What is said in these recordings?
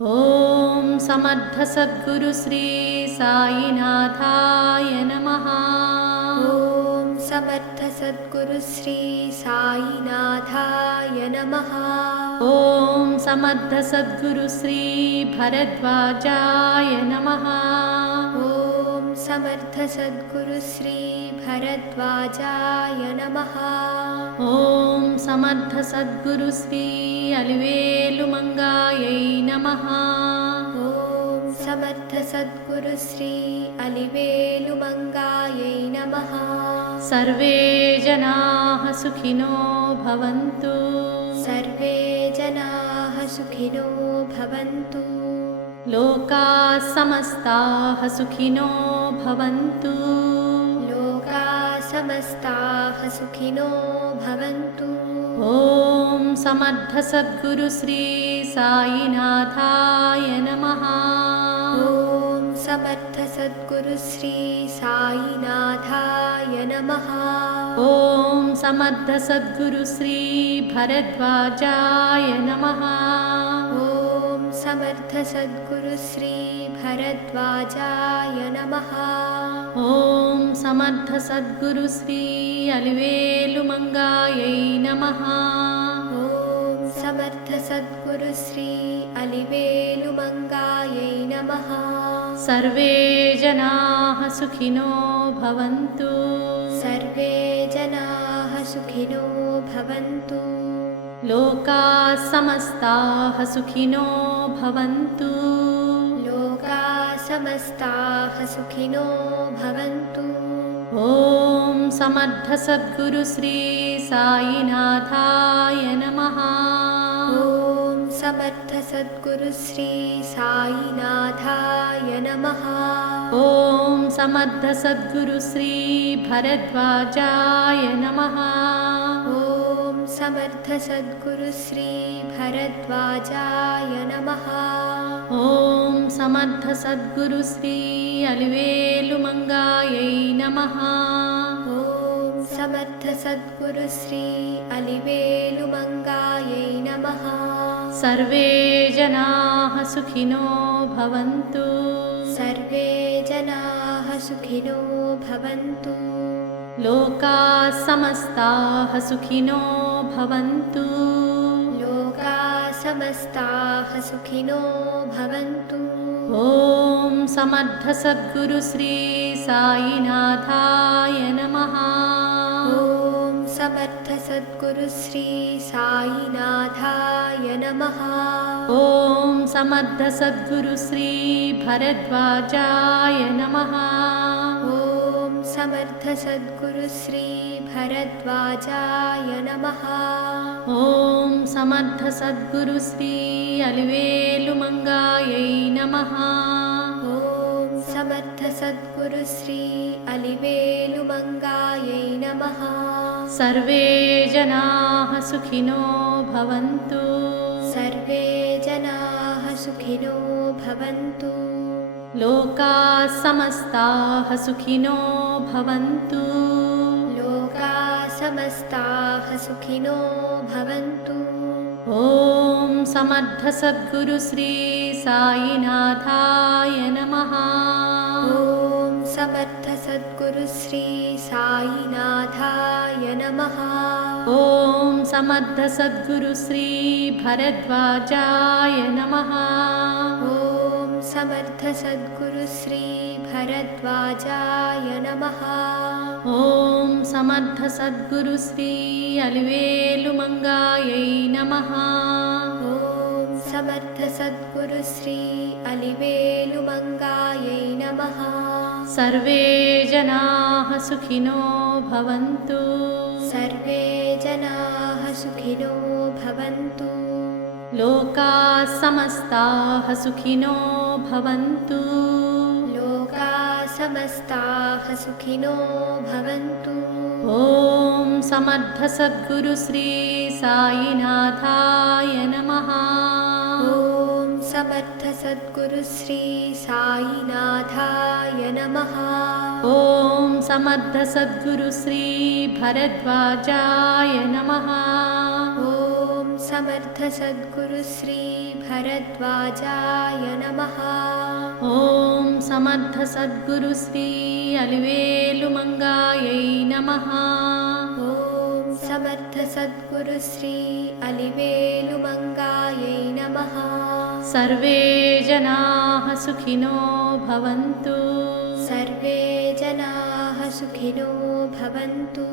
ओम समर्थ सद्गुरु श्री साईनाथाय नमः। ओम समर्थ सद्गुरु श्री साईनाथाय नमः। ओम समर्थ सद्गुरु श्री भरद्वाजाय नमः। ओम समर्थ सद्गुरु श्री भरद्वाजाय नमः। ओम समर्थ सद्गुरु श्री अलिवेलुमंगायै नमः। ओम समर्थ सद्गुरु श्री अलिवेलुमंगायै नमः। सर्वे जनाः सुखिनो भवन्तु। सर्वे जनाः सुखिनो भवन्तु। लोकाः समस्ताः सुखिनो भवन्तु। लोकाः समस्ताः सुखिनो भवन्तु। ओम समर्थ सद्गुरु श्री साईनाथाय नमः। ओम समर्थ सद्गुरु श्री साईनाथाय नमः। ओम समर्थ सद्गुरु श्री भरद्वाजाय नमः। ओम समर्थ सद्गुरु श्री भरद्वाजाय नमः। ओम समर्थ सद्गुरु श्री अलिवेलुमंगायै नमः। ओम समर्थ सद्गुरु श्री अलिवेलुमंगायै नमः। सर्वे जनाः सुखिनो भवन्तु। सर्वे जनाः सुखिनो भवन्तु। लोकाः समस्ताः सुखिनो भवन्तु। लोकाः समस्ताः सुखिनो भवन्तु। ओम समर्थ सद्गुरु श्री साईनाथाय नमः। ओम समर्थ सद्गुरु श्री साईनाथाय नमः। ओम समर्थ सद्गुरु श्री भरद्वाजाय नमः। ओम समर्थ सद्गुरु श्री भरद्वाजाय नमः। ओम समर्थ सद्गुरु श्री अलिवेलुमंगायै नमः। ओम समर्थ सद्गुरु श्री अलिवेलुमंगायै नमः। सर्वे जनाः सुखिनो भवन्तु। सर्वे जनाः सुखिनो भवन्तु। लोकाः समस्ताः सुखिनो भवन्तु। लोकाः समस्ताः सुखिनो भवन्तु। ओम समर्थ सद्गुरु श्री साईनाथाय नमः। ओम समर्थ सद्गुरु श्री साईनाथाय नमः। ओम समर्थ सद्गुरु श्री भरद्वाजाय नमः। ओम समर्थ सद्गुरु श्री भरद्वाजाय नमः। ओम समर्थ सद्गुरु श्री अलिवेलुमंगायै नमः। ओम समर्थ सद्गुरु श्री अलिवेलुमंगायै नमः। सर्वे जनाः सुखिनो भवन्तु। सर्वे जनाः सुखिनो भवन्तु। लोकाः समस्ताः सुखिनो भवन्तु। लोकाः समस्ताः सुखिनो भवन्तु। ओम समर्थ सद्गुरु श्री साईनाथाय नमः। ओम समर्थ सद्गुरु श्री साईनाथाय नमः। ओम समर्थ सद्गुरु श्री भरद्वाजाय नमः। ओम समर्थ सद्गुरु श्री भरद्वाजाय नमः। ओम समर्थ सद्गुरु श्री अलिवेलुमंगायै नमः। ओम समर्थ सद्गुरु श्री अलिवेलुमंगायै नमः। सर्वे जनाः सुखिनो भवन्तु। सर्वे जनाः सुखिनो भवन्तु। लोकाः समस्ताः सुखिनो भवन्तु। लोकाः समस्ताः सुखिनो भवन्तु। ओम समर्थ सद्गुरु श्री साईनाथाय नमः। ओम समर्थ सद्गुरु श्री साईनाथाय नमः। ओम समर्थ सद्गुरु श्री भरद्वाजाय नमः। ओम समर्थ सद्गुरु श्री भरद्वाजाय नमः। ॐ समर्थ सद्गुरु श्री अलिवेलुमङ्गायै नमः। ॐ समर्थ सद्गुरु श्री अलिवेलुमङ्गायै नमः। सर्वे जनाः सुखिनो भवन्तु। सर्वे जनाः सुखिनो भवन्तु।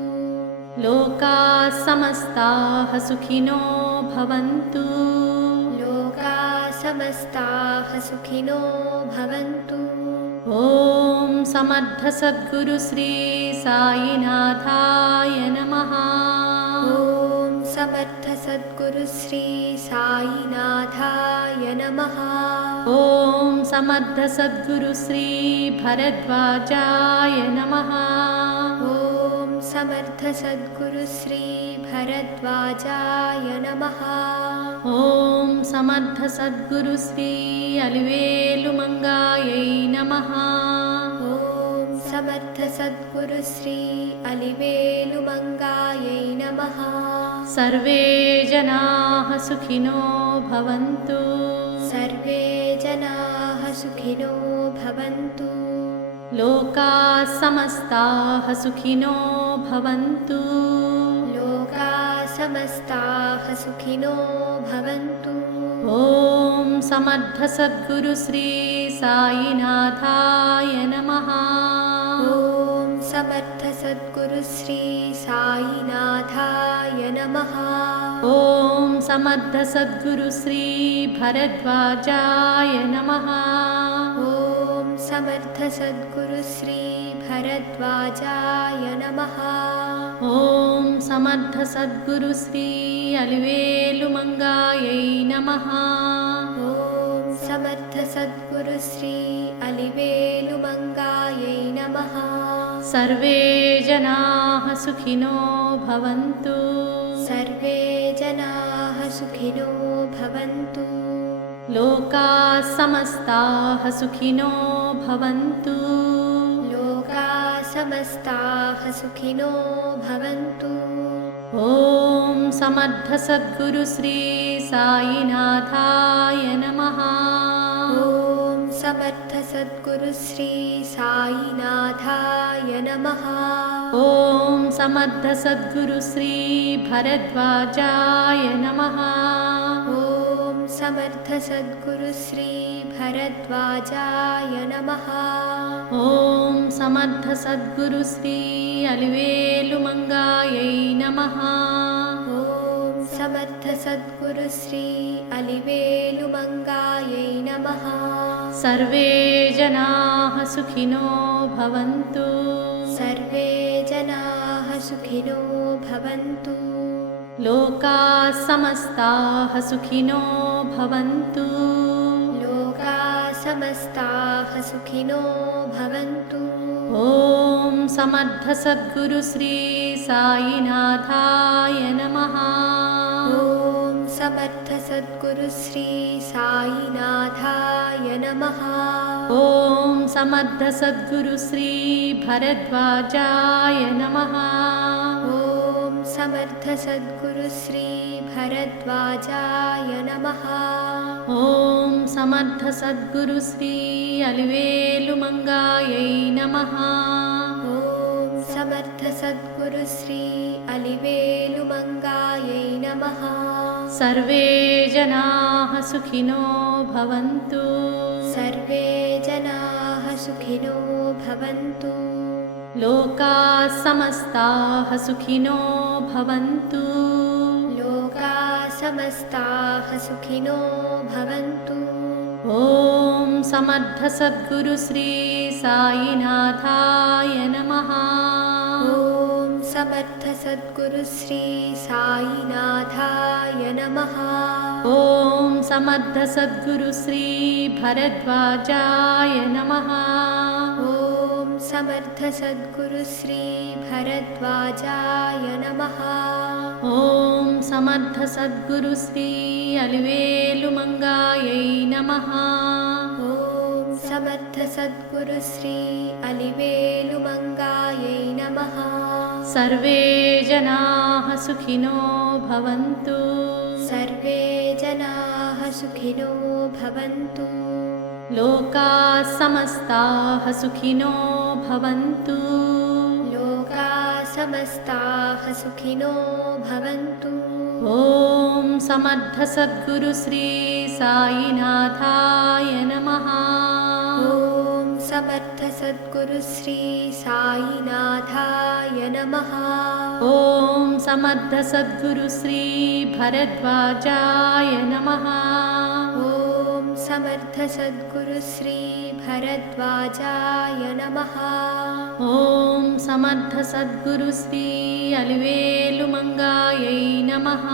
लोकाः समस्ताः सुखिनो भवन्तु। लोकाः समस्ताः सुखिनो भवन्तु। ॐ समर्थ सद्गुरु श्री साईनाथाय नमः। ॐ समर्थ सद्गुरु श्री साईनाथाय नमः। ॐ समर्थ सद्गुरु श्री भरद्वाजाय नमः। ॐ समर्थ सद्गुरु श्री भरद्वाजाय नमः। ॐ समर्थ सद्गुरु श्री अलिवेलुमङ्गायै नमः। ॐ समर्थ सद्गुरु श्री अलिवेलुमङ्गायै नमः। सर्वे जनाः सुखिनो भवन्तु। सर्वे जनाः सुखिनो भवन्तु। लोकाः समस्ताः सुखिनो भवन्तु। लोकाः समस्ताः सुखिनो भवन्तु। ॐ समर्थ सद्गुरु श्री साईनाथाय नमः। ॐ समर्थ सद्गुरु श्री साईनाथाय नमः। ॐ समर्थ सद्गुरु श्री भरद्वाजाय नमः। ॐ समर्थ सद्गुरु श्री भरद्वाजाय नमः। ॐ समर्थ सद्गुरु श्री अलिवेलुमङ्गायै नमः। ॐ समर्थ सद्गुरु श्री अलिवेलुमङ्गायै नमः। सर्वे जनाः सुखिनो भवन्तु। सर्वे जनाः सुखिनो भवन्तु। लोकाः समस्ताः सुखिनो भवन्तु। लोकाः समस्ताः सुखिनो भवन्तु। ॐ समर्थ सद्गुरु श्री साईनाथाय नमः। ॐ समर्थ सद्गुरु श्री साईनाथाय नमः। ॐ समर्थ सद्गुरु श्री भरद्वाजाय नमः। ॐ समर्थ सद्गुरु श्री भरद्वाजाय नमः। ॐ समर्थ सद्गुरु श्री अलिवेलुमङ्गायै नमः। ॐ समर्थ सद्गुरु श्री अलिवेलुमङ्गायै नमः। सर्वे जनाः सुखिनो भवन्तु। सर्वे जनाः सुखिनो भवन्तु। लोकाः समस्ताः सुखिनो भवन्तु। लोकाः समस्ताः सुखिनो भवन्तु। ॐ समर्थ सद्गुरु श्री साईनाथाय नमः। ॐ समर्थ सद्गुरु श्री साईनाथाय नमः। ॐ समर्थ सद्गुरु श्री भरद्वाजाय नमः। ॐ समर्थ सद्गुरु श्री भरद्वाजाय नमः। ॐ समर्थ सद्गुरु श्री अलिवेलुमङ्गायै नमः। ॐ समर्थ सद्गुरु श्री अलिवेलुमङ्गायै नमः। सर्वे जनाः सुखिनो भवन्तु। सर्वे जनाः सुखिनो भवन्तु। लोकाः समस्ताः सुखिनो भवन्तु। लोकाः समस्ताः सुखिनो भवन्तु। ॐ समर्थ सद्गुरु श्री साईनाथाय नमः। ॐ समर्थ सद्गुरु श्री साईनाथाय नमः। ॐ समर्थ सद्गुरु श्री भरद्वाजाय नमः। ॐ समर्थ सद्गुरु श्री भरद्वाजाय नमः। ॐ समर्थ सद्गुरु श्री अलिवेलुमङ्गायै नमः। ॐ समर्थ सद्गुरु श्री अलिवेलुमङ्गायै नमः। सर्वे जनाः सुखिनो भवन्तु। सर्वे जनाः सुखिनो भवन्तु। लोकाः समस्ताः सुखिनो भवन्तु। लोकाः समस्ताः सुखिनो भवन्तु। ॐ समर्थ सद्गुरु श्री साईनाथाय नमः। ॐ समर्थ सद्गुरु श्री साईनाथाय नमः। ॐ समर्थ सद्गुरु श्री भरद्वाजाय नमः। ॐ समर्थ सद्गुरु श्री भरद्वाजाय नमः। ॐ समर्थ सद्गुरु श्री अलिवेलुमङ्गायै नमः।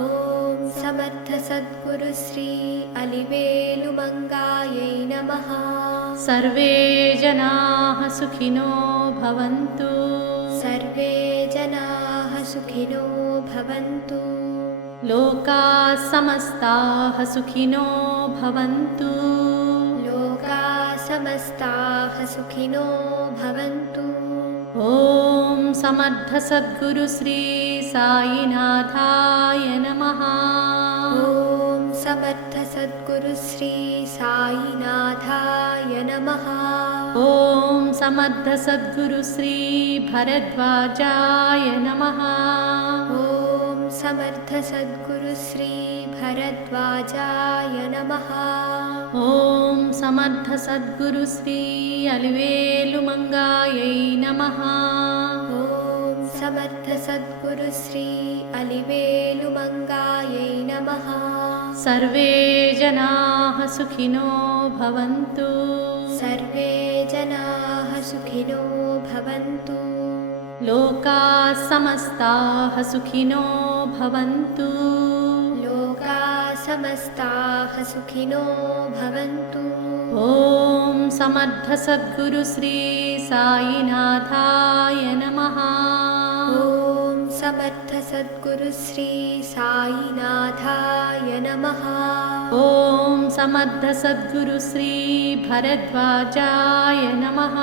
ॐ समर्थ सद्गुरु श्री अलिवेलुमङ्गायै नमः। सर्वे जनाः सुखिनो भवन्तु। सर्वे जनाः सुखिनो भवन्तु। लोकाः समस्ताः सुखिनो भवन्तु। लोकाः समस्ताः सुखिनो भवन्तु। ॐ समर्थ सद्गुरु श्री साईनाथाय नमः। ॐ समर्थ सद्गुरु श्री साईनाथाय नमः। ॐ समर्थ सद्गुरु श्री भरद्वाजाय नमः। ॐ समर्थ सद्गुरु श्री भरद्वाजाय नमः। ॐ समर्थ सद्गुरु श्री अलिवेलुमङ्गायै नमः। ॐ समर्थ सद्गुरु श्री अलिवेलुमङ्गायै नमः। सर्वे जनाः सुखिनो भवन्तु। सर्वे जनाः सुखिनो भवन्तु। लोकाः समस्ताः सुखिनो भवन्तु। लोकाः समस्ताः सुखिनो भवन्तु। ॐ समर्थ सद्गुरु श्री साईनाथाय नमः। ॐ समर्थ सद्गुरु श्री साईनाथाय नमः। ॐ समर्थ सद्गुरु श्री भरद्वाजाय नमः।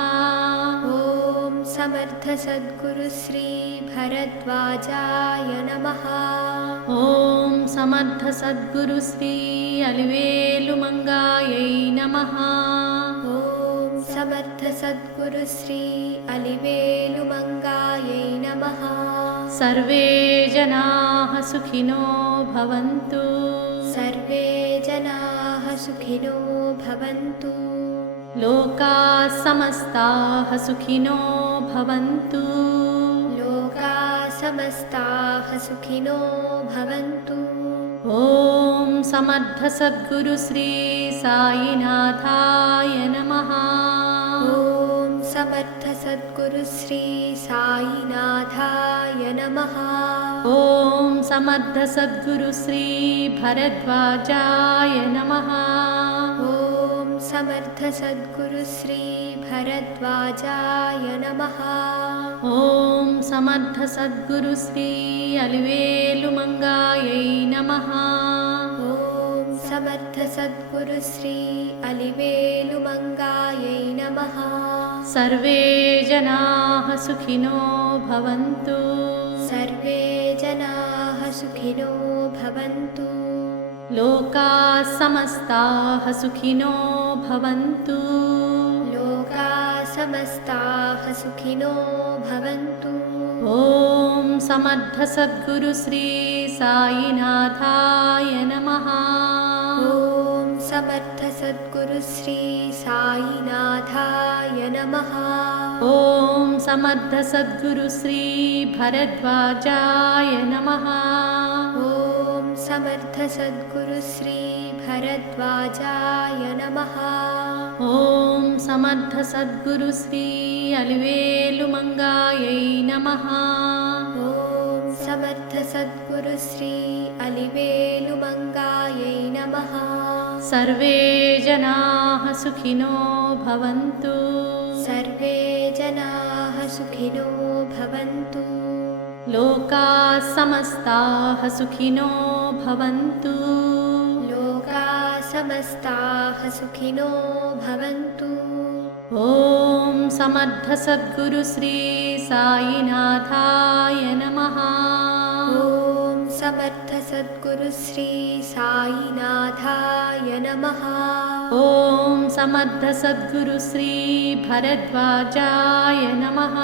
ॐ समर्थ सद्गुरु श्री भरद्वाजाय नमः। ॐ समर्थ सद्गुरु श्री अलिवेलुमङ्गायै नमः। ॐ समर्थ सद्गुरु श्री अलिवेलुमङ्गायै नमः। सर्वे जनाः सुखिनो भवन्तु। सर्वे जनाः सुखिनो भवन्तु। लोकाः समस्ताः सुखिनो भवन्तु। लोकाः समस्ताः सुखिनो भवन्तु। ॐ समर्थ सद्गुरु श्री साईनाथाय नमः। ॐ समर्थ सद्गुरु श्री साईनाथाय नमः। ॐ समर्थ सद्गुरु श्री भरद्वाजाय नमः। ॐ समर्थ सद्गुरु श्री भरद्वाजाय नमः। ॐ समर्थ सद्गुरु श्री अलिवेलुमङ्गायै नमः। ॐ समर्थ सद्गुरु श्री अलिवेलुमङ्गायै नमः। सर्वे जनाः सुखिनो भवन्तु। सर्वे जनाः सुखिनो भवन्तु। लोकाः समस्ताः सुखिनो भवन्तु। लोकाः समस्ताः सुखिनो भवन्तु। ॐ समर्थ सद्गुरु श्री साईनाथाय नमः। ॐ समर्थ सद्गुरु श्री साईनाथाय नमः। ॐ समर्थ सद्गुरु श्री भरद्वाजाय नमः। ॐ समर्थ सद्गुरु श्री भरद्वाजाय नमः। ॐ समर्थ सद्गुरु श्री अलिवेलुमङ्गायै नमः। ॐ समर्थ सद्गुरु श्री अलिवेलुमङ्गायै नमः। सर्वे जनाः सुखिनो भवन्तु। सर्वे जनाः सुखिनो भवन्तु। लोकाः समस्ताः सुखिनो भवन्तु। लोकाः समस्ताः सुखिनो भवन्तु। ॐ समर्थ सद्गुरु श्री साईनाथाय नमः। ॐ समर्थ सद्गुरु श्री साईनाथाय नमः। ॐ समर्थ सद्गुरु श्री भरद्वाजाय नमः।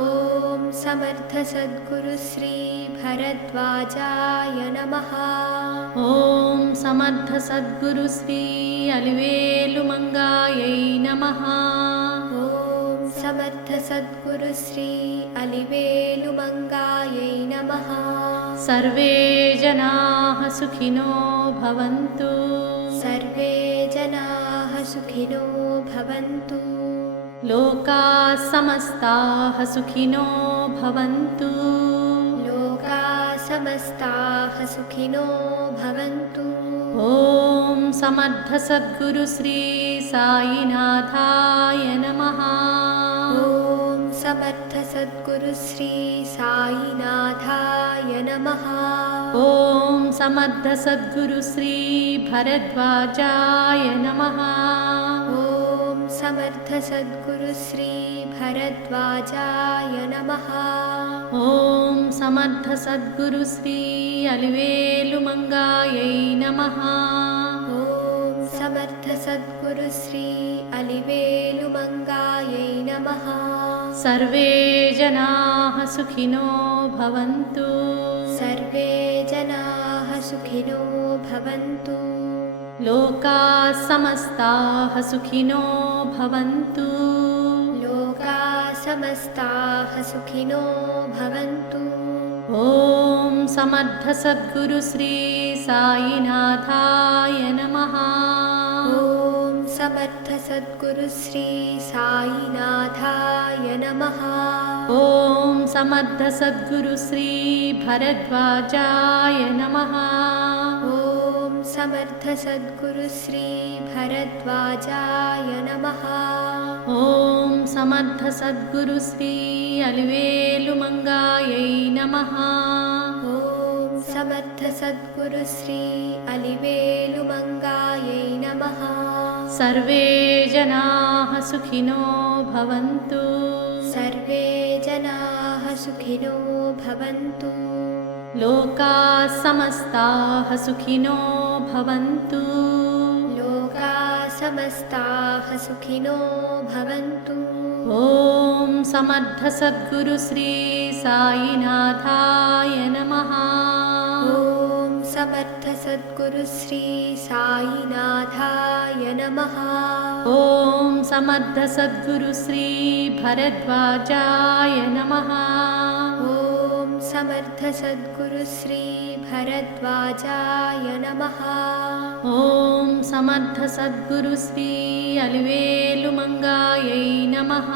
ॐ समर्थ सद्गुरु श्री भरद्वाजाय नमः। ॐ समर्थ सद्गुरु श्री अलिवेलुमङ्गायै नमः। ॐ समर्थ सद्गुरु श्री अलिवेलुमङ्गायै नमः। सर्वे जनाः सुखिनो भवन्तु। सर्वे जनाः सुखिनो भवन्तु। लोकाः समस्ताः सुखिनो भवन्तु। लोकाः समस्ताः सुखिनो भवन्तु। ॐ समर्थ सद्गुरु श्री साईनाथाय नमः। ॐ समर्थ सद्गुरु श्री साईनाथाय नमः। ॐ समर्थ सद्गुरु श्री भरद्वाजाय नमः। ॐ समर्थ सद्गुरु श्री भरद्वाजाय नमः। ॐ समर्थ सद्गुरु श्री अलिवेलुमङ्गायै नमः। ॐ समर्थ सद्गुरु श्री अलिवेलुमङ्गायै नमः। सर्वे जनाः सुखिनो भवन्तु। सर्वे जनाः सुखिनो भवन्तु। लोकाः समस्ताः सुखिनो भवन्तु। लोकाः समस्ताः सुखिनो भवन्तु। ॐ समर्थ सद्गुरु श्री साईनाथाय नमः। ॐ समर्थ सद्गुरु श्री साईनाथाय नमः। ॐ समर्थ सद्गुरु श्री भरद्वाजाय नमः। ॐ समर्थ सद्गुरु श्री भरद्वाजाय नमः। ॐ समर्थ सद्गुरु श्री अलिवेलुमङ्गायै नमः। ॐ समर्थ सद्गुरु श्री अलिवेलुमङ्गायै नमः। सर्वे जनाः सुखिनो भवन्तु। सर्वे जनाः सुखिनो भवन्तु। लोकाः समस्ताः सुखिनो भवन्तु। लोकाः समस्ताः सुखिनो भवन्तु। ॐ समर्थ सद्गुरु श्री साईनाथाय नमः। ॐ समर्थ सद्गुरु श्री साईनाथाय नमः। ॐ समर्थ सद्गुरु श्री भरद्वाजाय नमः। ॐ समर्थ सद्गुरु श्री भरद्वाजाय नमः। ॐ समर्थ सद्गुरु श्री अलिवेलुमङ्गायै नमः।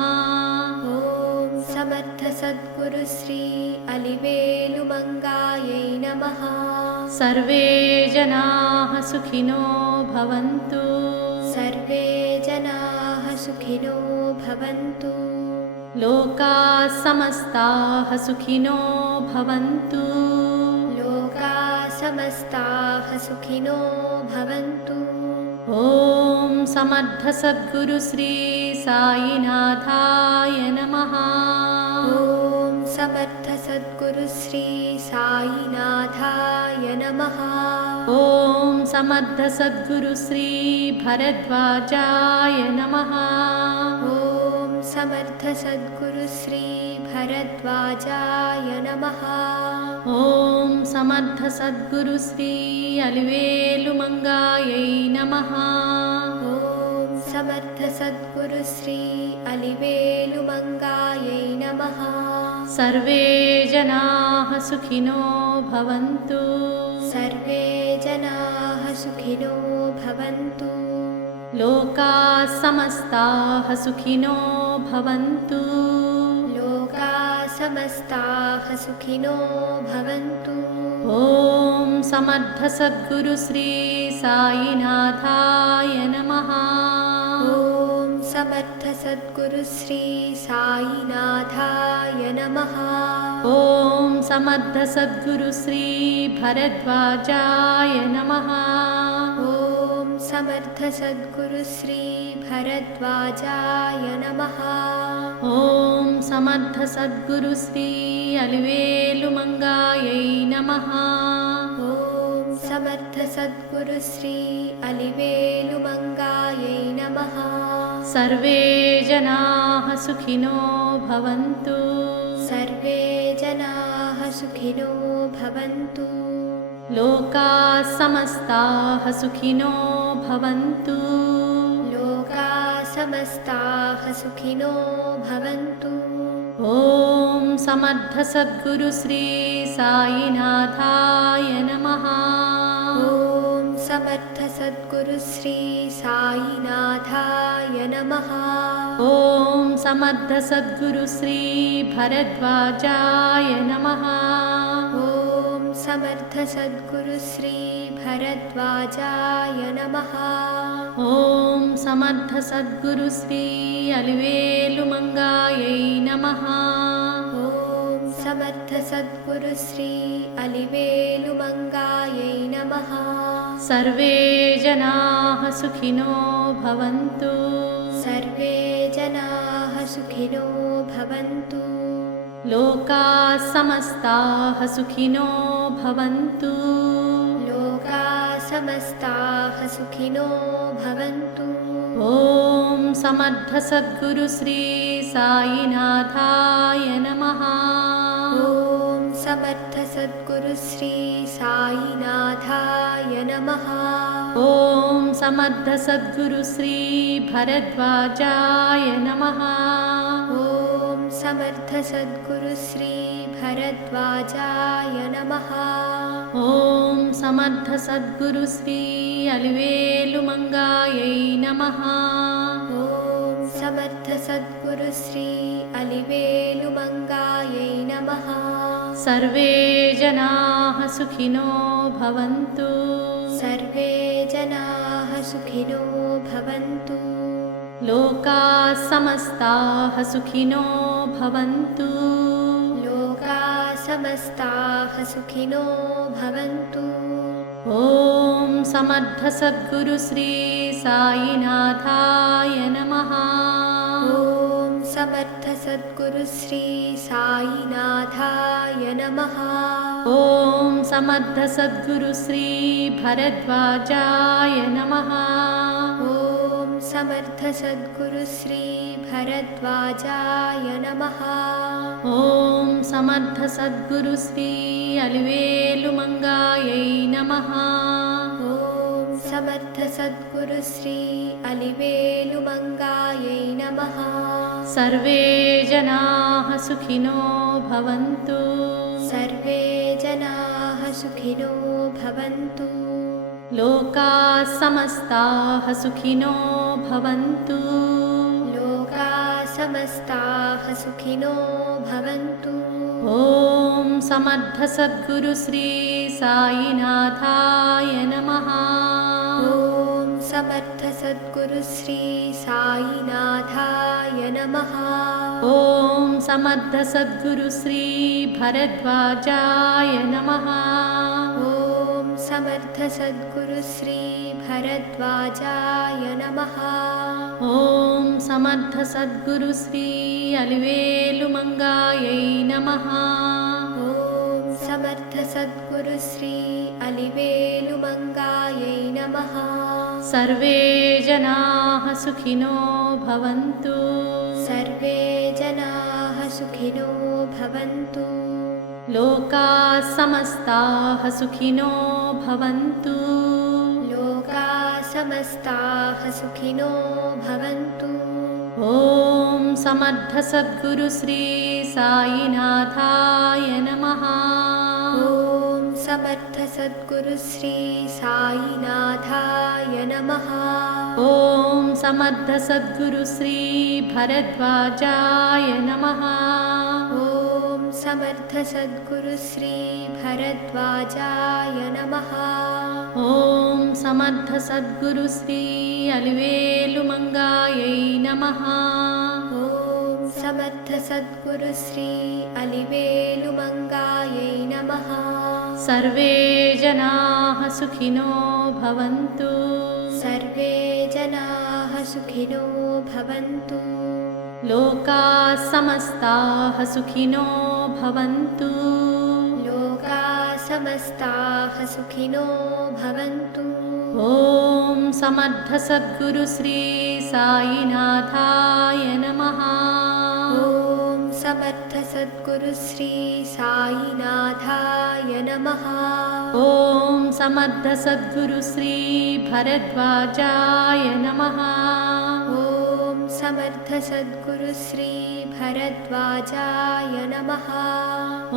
ॐ समर्थ सद्गुरु श्री अलिवेलुमङ्गायै नमः। सर्वे जनाः सुखिनो भवन्तु। सर्वे जनाः सुखिनो भवन्तु। लोकाः समस्ताः सुखिनो भवन्तु। लोकाः समस्ताः सुखिनो भवन्तु। ॐ समर्थ सद्गुरु श्री साईनाथाय नमः। ॐ समर्थ सद्गुरु श्री साईनाथाय नमः। ॐ समर्थ सद्गुरु श्री भरद्वाजाय नमः। ॐ समर्थ सद्गुरु श्री भरद्वाजाय नमः। ॐ समर्थ सद्गुरु श्री अलिवेलुमङ्गायै नमः। ॐ समर्थ सद्गुरु श्री अलिवेलुमङ्गायै नमः। सर्वे जनाः सुखिनो भवन्तु। सर्वे जनाः सुखिनो भवन्तु। लोकाः समस्ताः सुखिनो भवन्तु। लोकाः समस्ताः सुखिनो भवन्तु। ॐ समर्थ सद्गुरु श्री साईनाथाय नमः। ॐ समर्थ सद्गुरु श्री साईनाथाय नमः। ॐ समर्थ सद्गुरु श्री भरद्वाजाय नमः। ॐ समर्थ सद्गुरु श्री भरद्वाजाय नमः। ॐ समर्थ सद्गुरु श्री अलिवेलुमङ्गायै नमः। ॐ समर्थ सद्गुरु श्री अलिवेलुमङ्गायै नमः। सर्वे जनाः सुखिनो भवन्तु। सर्वे जनाः सुखिनो भवन्तु। लोकाः समस्ताः सुखिनो भवन्तु। लोकाः समस्ताः सुखिनो भवन्तु। ॐ समर्थ सद्गुरु श्री साईनाथाय नमः। ॐ समर्थ सद्गुरु श्री साईनाथाय नमः। ॐ समर्थ सद्गुरु श्री भरद्वाजाय नमः। ॐ समर्थ सद्गुरु श्री भरद्वाजाय नमः। ॐ समर्थ सद्गुरु श्री अलिवेलुमङ्गायै नमः। ॐ समर्थ सद्गुरु श्री अलिवेलुमङ्गायै नमः। सर्वे जनाः सुखिनो भवन्तु। सर्वे जनाः सुखिनो भवन्तु। लोकाः समस्ताः सुखिनो भवन्तु। लोकाः समस्ताः सुखिनो भवन्तु। ॐ समर्थ सद्गुरु श्री साईनाथाय नमः। ॐ समर्थ सद्गुरु श्री साईनाथाय नमः। ॐ समर्थ सद्गुरु श्री भरद्वाजाय नमः। ॐ समर्थ सद्गुरु श्री भरद्वाजाय नमः। ॐ समर्थ सद्गुरु श्री अलिवेलुमङ्गायै नमः। ॐ समर्थ सद्गुरु श्री अलिवेलुमङ्गायै नमः। सर्वे जनाः सुखिनो भवन्तु। सर्वे जनाः सुखिनो भवन्तु। लोकाः समस्ताः सुखिनो भवन्तु। लोकाः समस्ताः सुखिनो भवन्तु। ॐ समर्थ सद्गुरु श्री साईनाथाय नमः। ॐ समर्थ सद्गुरु श्री साईनाथाय नमः। ॐ समर्थ सद्गुरु श्री भरद्वाजाय नमः। ॐ समर्थ सद्गुरु श्री भरद्वाजाय नमः। ॐ समर्थ सद्गुरु श्री अलिवेलुमङ्गायै नमः। ॐ समर्थ सद्गुरु श्री अलिवेलुमङ्गायै नमः। सर्वे जनाः सुखिनो भवन्तु। सर्वे जनाः सुखिनो भवन्तु। लोकाः समस्ताः सुखिनो भवन्तु। लोकाः समस्ताः सुखिनो भवन्तु। ॐ समर्थ सद्गुरु श्री साईनाथाय नमः। ॐ समर्थ सद्गुरु श्री साईनाथाय नमः। ॐ समर्थ सद्गुरु श्री भरद्वाजाय नमः। ॐ समर्थ सद्गुरु श्री भरद्वाजाय नमः। ॐ समर्थ सद्गुरु श्री अलिवेलुमङ्गायै नमः। ॐ समर्थ सद्गुरु श्री अलिवेलुमङ्गायै नमः। सर्वे जनाः सुखिनो भवन्तु। सर्वे जनाः सुखिनो भवन्तु। लोकाः समस्ताः सुखिनो भवन्तु। लोकाः समस्ताः सुखिनो भवन्तु। ॐ समर्थ सद्गुरु श्री साईनाथाय नमः। ॐ समर्थ सद्गुरु श्री साईनाथाय नमः। ॐ समर्थ सद्गुरु श्री भरद्वाजाय नमः। ॐ समर्थ सद्गुरु श्री भरद्वाजाय नमः। ॐ समर्थ सद्गुरु श्री अलिवेलुमङ्गायै नमः। ॐ समर्थ सद्गुरु श्री अलिवेलुमङ्गायै नमः। सर्वे जनाः सुखिनो भवन्तु। सर्वे जनाः सुखिनो भवन्तु। लोकाः समस्ताः सुखिनो भवन्तु लोकाः समस्ताः सुखिनो भवन्तु ॐ समर्थ सद्गुरु श्री साईनाथाय नमः ॐ समर्थ सद्गुरु श्री साईनाथाय नमः ॐ समर्थ सद्गुरु श्री भरद्वाजाय नमः ॐ समर्थ सद्गुरु श्री भरद्वाजाय नमः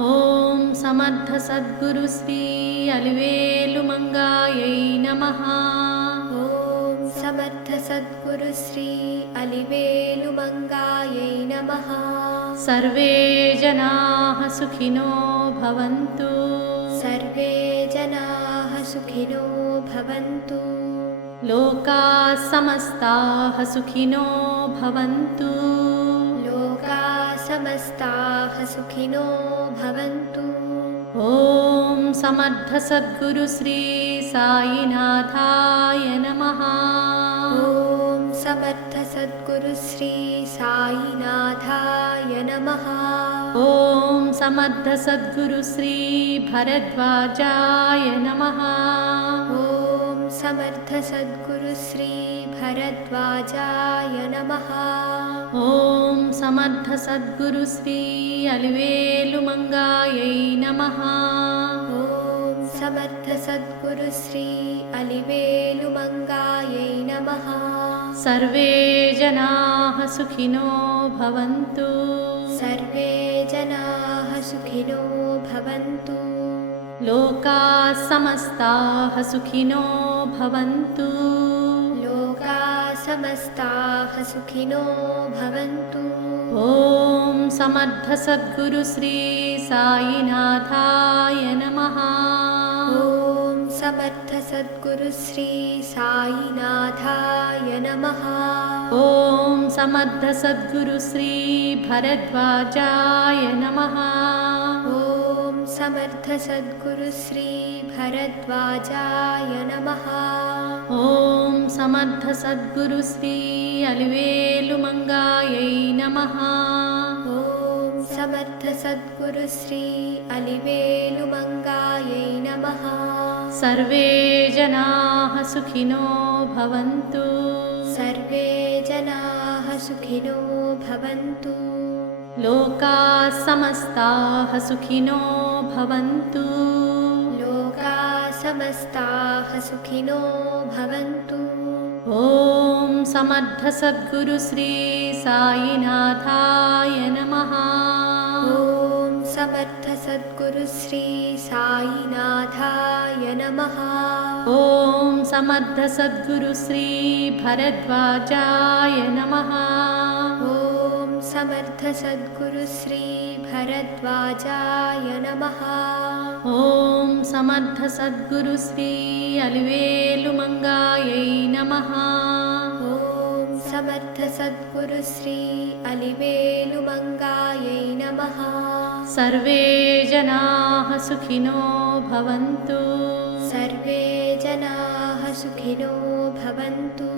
ॐ समर्थ सद्गुरु श्री अलिवेलुमङ्गायै नमः ॐ समर्थ सद्गुरु श्री अलिवेलुमङ्गायै नमः सर्वे जनाः सुखिनो भवन्तु सर्वे जनाः सुखिनो भवन्तु लोकाः समस्ताः सुखिनो भवन्तु लोकाः समस्ताः सुखिनो भवन्तु ॐ समर्थ सद्गुरु श्री साईनाथाय नमः ॐ समर्थ सद्गुरु श्री साईनाथाय नमः ॐ समर्थ सद्गुरु श्री भरद्वाजाय नमः ॐ समर्थ सद्गुरु श्री भरद्वाजाय नमः ॐ समर्थ सद्गुरु श्री अलिवेलुमङ्गायै नमः ॐ समर्थ सद्गुरु श्री अलिवेलुमङ्गायै नमः सर्वे जनाः सुखिनो भवन्तु सर्वे जनाः सुखिनो भवन्तु लोकाः समस्ताः सुखिनो भवन्तु लोकाः समस्ताः सुखिनो भवन्तु ॐ समर्थ सद्गुरु श्री साईनाथाय नमः ॐ समर्थ सद्गुरु श्री साईनाथाय नमः ॐ समर्थ सद्गुरु श्री भरद्वाजाय नमः ॐ समर्थ सद्गुरु श्री भरद्वाजाय नमः ॐ समर्थ सद्गुरु श्री अलिवेलुमङ्गायै नमः ॐ समर्थ सद्गुरु श्री अलिवेलुमङ्गायै नमः सर्वे जनाः सुखिनो भवन्तु सर्वे जनाः सुखिनो भवन्तु लोकाः समस्ताः सुखिनो भवन्तु लोकाः समस्ताः सुखिनो भवन्तु ॐ समर्थ सद्गुरु श्री साईनाथाय नमः ॐ समर्थ सद्गुरु श्री साईनाथाय नमः ॐ समर्थ सद्गुरु श्री भरद्वाजाय नमः ॐ समर्थ सद्गुरु श्री भरद्वाजाय नमः ॐ समर्थ सद्गुरु श्री अलिवेलुमङ्गायै नमः ॐ समर्थ सद्गुरु श्री अलिवेलुमङ्गायै नमः सर्वे जनाः सुखिनो भवन्तु सर्वे जनाः सुखिनो भवन्तु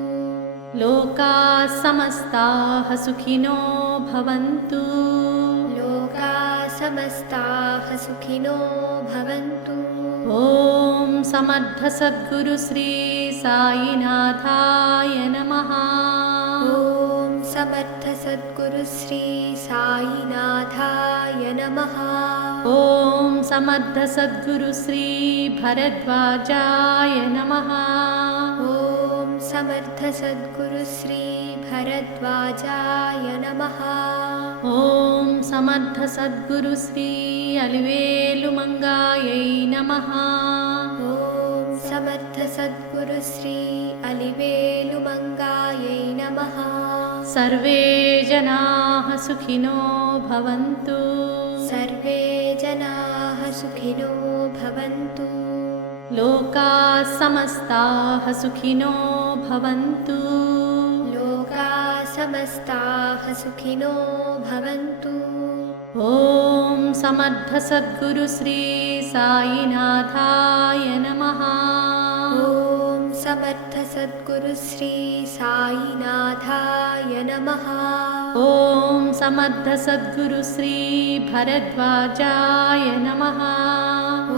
लोकाः समस्ताः सुखिनो भवन्तु लोकाः समस्ताः सुखिनो भवन्तु ॐ समर्थ सद्गुरु श्री साईनाथाय नमः ॐ समर्थ सद्गुरु श्री साईनाथाय नमः ॐ समर्थ सद्गुरु श्री भरद्वाजाय नमः ॐ समर्थ सद्गुरु श्री भरद्वाजाय नमः ॐ समर्थ सद्गुरु श्री अलिवेलुमङ्गायै नमः ॐ समर्थ सद्गुरु श्री अलिवेलुमङ्गायै नमः सर्वे जनाः सुखिनो भवन्तु सर्वे जनाः सुखिनो भवन्तु लोकाः समस्ताः सुखिनो भवन्तु लोकाः समस्ताः सुखिनो भवन्तु ॐ समर्थ सद्गुरु श्री साईनाथाय नमः ॐ समर्थ सद्गुरु श्री साईनाथाय नमः। ॐ समर्थ सद्गुरु श्री भरद्वाजाय नमः।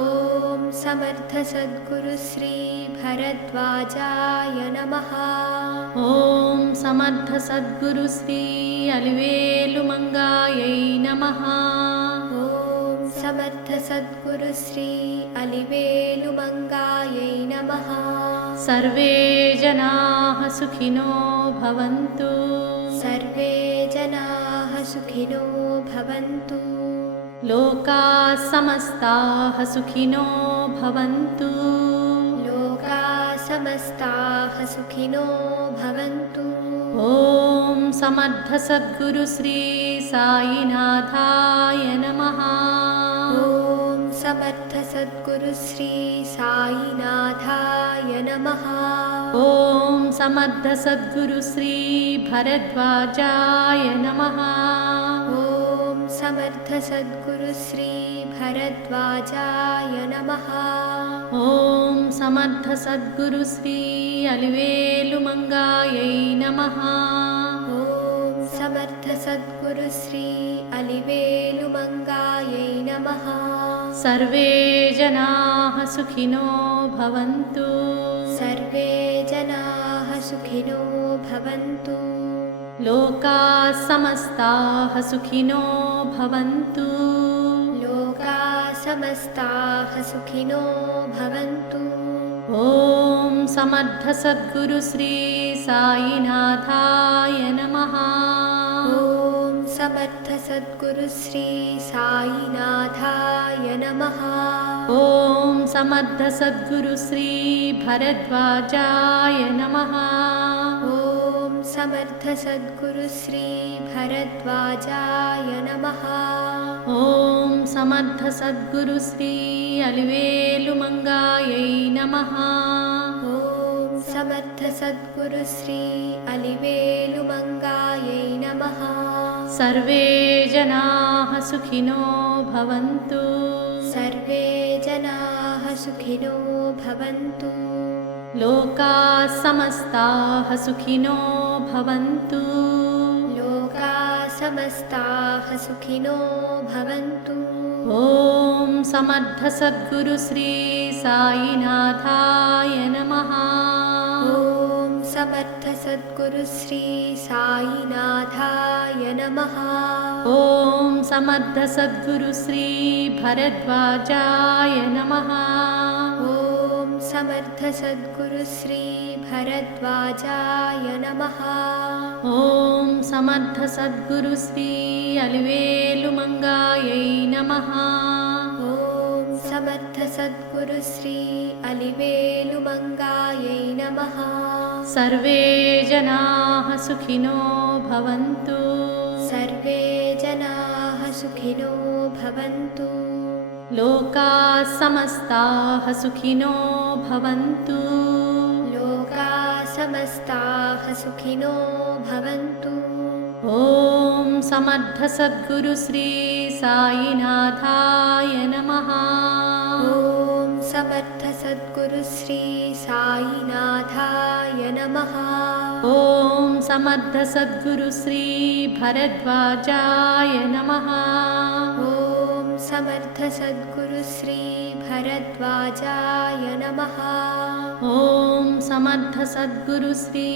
ॐ समर्थ सद्गुरु श्री भरद्वाजाय नमः। ॐ समर्थ सद्गुरु श्री अलिवेलुमङ्गायै नमः। ॐ समर्थ सद्गुरु श्री अलिवेलुमङ्गायै नमः। सर्वे जनाः सुखिनो भवन्तु। सर्वे जनाः सुखिनो भवन्तु। लोकाः समस्ताः सुखिनो भवन्तु। लोकाः समस्ताः सुखिनो भवन्तु। ॐ समर्थ सद्गुरु श्री साईनाथाय नमः। ॐ समर्थ सद्गुरु श्री साईनाथाय नमः। ॐ समर्थ सद्गुरु श्री भरद्वाजाय नमः। ॐ समर्थ सद्गुरु श्री भरद्वाजाय नमः। ॐ समर्थ सद्गुरु श्री अलिवेलुमङ्गायै नमः। ॐ समर्थ सद्गुरु श्री अलिवेलुमङ्गायै नमः। सर्वे जनाः सुखिनो भवन्तु। सर्वे जनाः सुखिनो भवन्तु। लोकाः समस्ताः सुखिनो भवन्तु। लोकाः समस्ताः सुखिनो भवन्तु। ॐ समर्थ सद्गुरु श्री साईनाथाय नमः। ॐ समर्थ सद्गुरु श्री साईनाथाय नमः। ॐ समर्थ सद्गुरु श्री भरद्वाजाय नमः। ॐ समर्थ सद्गुरु श्री भरद्वाजाय नमः। ॐ समर्थ सद्गुरु श्री अलिवेलुमङ्गायै नमः। ॐ समर्थ सद्गुरु श्री अलिवेलुमङ्गायै नमः। सर्वे जनाः सुखिनो भवन्तु। सर्वे जनाः सुखिनो भवन्तु। लोकाः समस्ताः सुखिनो भवन्तु। लोकाः समस्ताः सुखिनो भवन्तु। ॐ समर्थ सद्गुरु श्री साईनाथाय नमः। ॐ समर्थ सद्गुरु श्री साईनाथाय नमः। ॐ समर्थ सद्गुरु श्री भरद्वाजाय नमः। ॐ समर्थ सद्गुरु श्री भरद्वाजाय नमः। ॐ समर्थ सद्गुरु श्री अलिवेलुमङ्गायै नमः। ॐ समर्थ सद्गुरु श्री अलिवेलुमङ्गायै नमः। सर्वे जनाः सुखिनो भवन्तु। सर्वे जनाः सुखिनो भवन्तु। लोकाः समस्ताः सुखिनो भवन्तु। लोकाः समस्ताः सुखिनो भवन्तु। ॐ समर्थ सद्गुरु श्री साईनाथाय नमः। ॐ समर्थ सद्गुरु श्री साईनाथाय नमः। ॐ समर्थ सद्गुरु श्री भरद्वाजाय नमः। ॐ समर्थ सद्गुरु श्री भरद्वाजाय नमः। ॐ समर्थ सद्गुरु श्री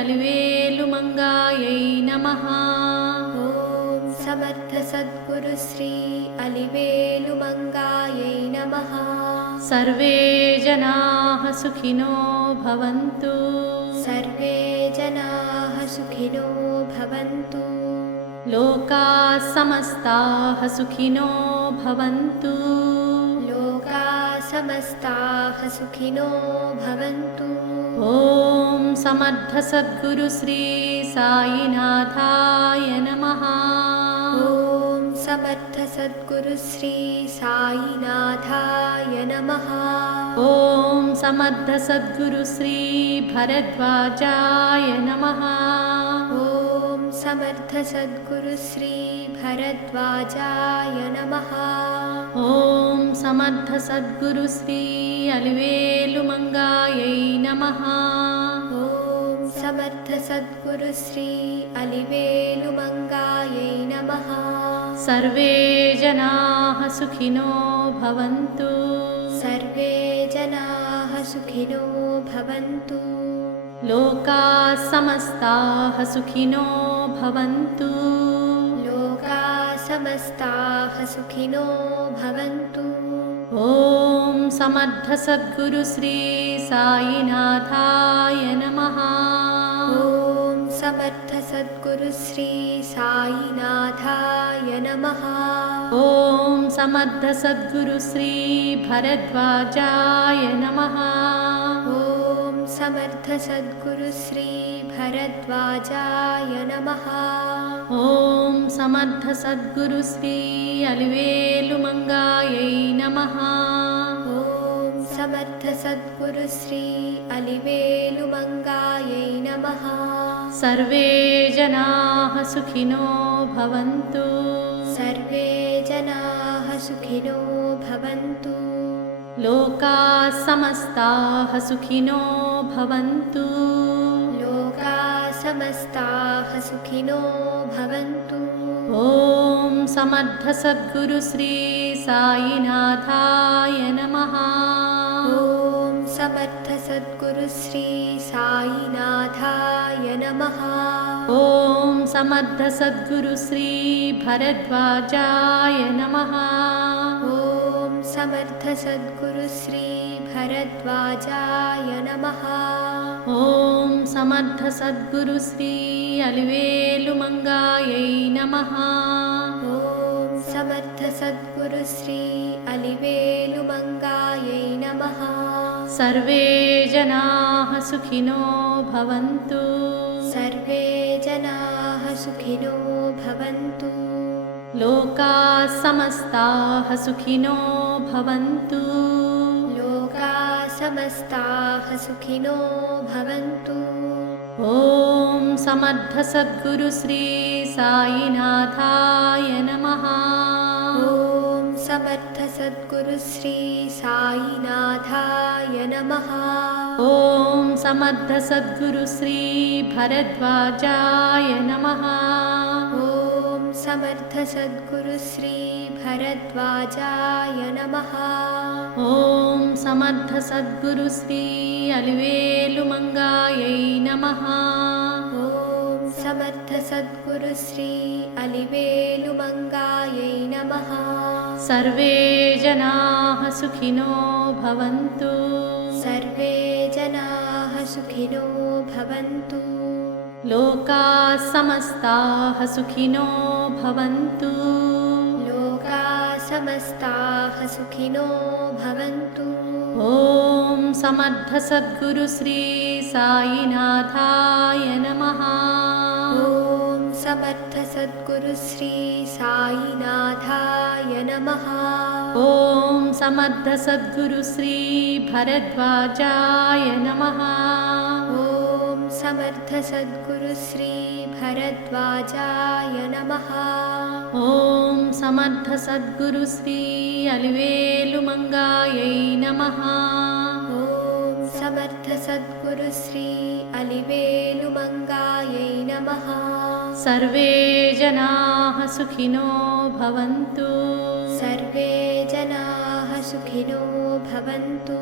अलिवेलुमङ्गायै नमः। ॐ समर्थ सद्गुरु श्री अलिवेलुमङ्गायै नमः। सर्वे जनाः सुखिनो भवन्तु। सर्वे जनाः सुखिनो भवन्तु। लोकाः समस्ताः सुखिनो भवन्तु। लोकाः समस्ताः सुखिनो भवन्तु। ॐ समर्थ सद्गुरु श्री साईनाथाय नमः। ॐ समर्थ सद्गुरु श्री साईनाथाय नमः। ॐ समर्थ सद्गुरु श्री भरद्वाजाय नमः। ॐ समर्थ सद्गुरु श्री भरद्वाजाय नमः। ॐ समर्थ सद्गुरु श्री अलिवेलुमङ्गायै नमः। ॐ समर्थ सद्गुरु श्री अलिवेलुमङ्गायै नमः। सर्वे जनाः सुखिनो भवन्तु। सर्वे जनाः सुखिनो भवन्तु। लोकाः समस्ताः सुखिनो भवन्तु। लोकाः समस्ताः सुखिनो भवन्तु। ॐ समर्थ सद्गुरु श्री साईनाथाय नमः। ॐ समर्थ सद्गुरु श्री साईनाथाय नमः। ॐ समर्थ सद्गुरु श्री भरद्वाजाय नमः। ॐ समर्थ सद्गुरु श्री भरद्वाजाय नमः। ॐ समर्थ सद्गुरु श्री अलिवेलुमङ्गायै नमः। ॐ समर्थ सद्गुरु श्री अलिवेलुमङ्गायै नमः। सर्वे जनाः सुखिनो भवन्तु। सर्वे जनाः सुखिनो भवन्तु। लोकाः समस्ताः सुखिनो भवन्तु। लोकाः समस्ताः सुखिनो भवन्तु। ॐ समर्थ सद्गुरु श्री साईनाथाय नमः। ॐ समर्थ सद्गुरु श्री साईनाथाय नमः। ॐ समर्थ सद्गुरु श्री भरद्वाजाय नमः। ॐ समर्थ सद्गुरु श्री भरद्वाजाय नमः। ॐ समर्थ सद्गुरु श्री अलिवेलुमङ्गायै नमः। ॐ समर्थ सद्गुरु श्री अलिवेलुमङ्गायै नमः। सर्वे जनाः सुखिनो भवन्तु। सर्वे जनाः सुखिनो भवन्तु। लोकाः समस्ताः सुखिनो भवन्तु। लोकाः समस्ताः सुखिनो भवन्तु। ॐ समर्थ सद्गुरु श्री साईनाथाय नमः। ॐ समर्थ सद्गुरु श्री साईनाथाय नमः। ॐ समर्थ सद्गुरु श्री भरद्वाजाय नमः। ॐ समर्थ सद्गुरु श्री भरद्वाजाय नमः। ॐ समर्थ सद्गुरु श्री अलिवेलुमङ्गायै नमः। ॐ समर्थ सद्गुरु श्री अलिवेलुमङ्गायै नमः। सर्वे जनाः सुखिनो भवन्तु। सर्वे जनाः सुखिनो भवन्तु। लोकाः समस्ताः सुखिनो भवन्तु। लोकाः समस्ताः सुखिनो भवन्तु। ॐ समर्थ सद्गुरु श्री साईनाथाय नमः। ॐ समर्थ सद्गुरु श्री साईनाथाय नमः। ॐ समर्थ सद्गुरु श्री भरद्वाजाय नमः। ॐ समर्थ सद्गुरु श्री भरद्वाजाय नमः। ॐ समर्थ सद्गुरु श्री अलिवेलुमङ्गायै नमः। ॐ समर्थ सद्गुरु श्री अलिवेलुमङ्गायै नमः। सर्वे जनाः सुखिनो भवन्तु। सर्वे जनाः सुखिनो भवन्तु।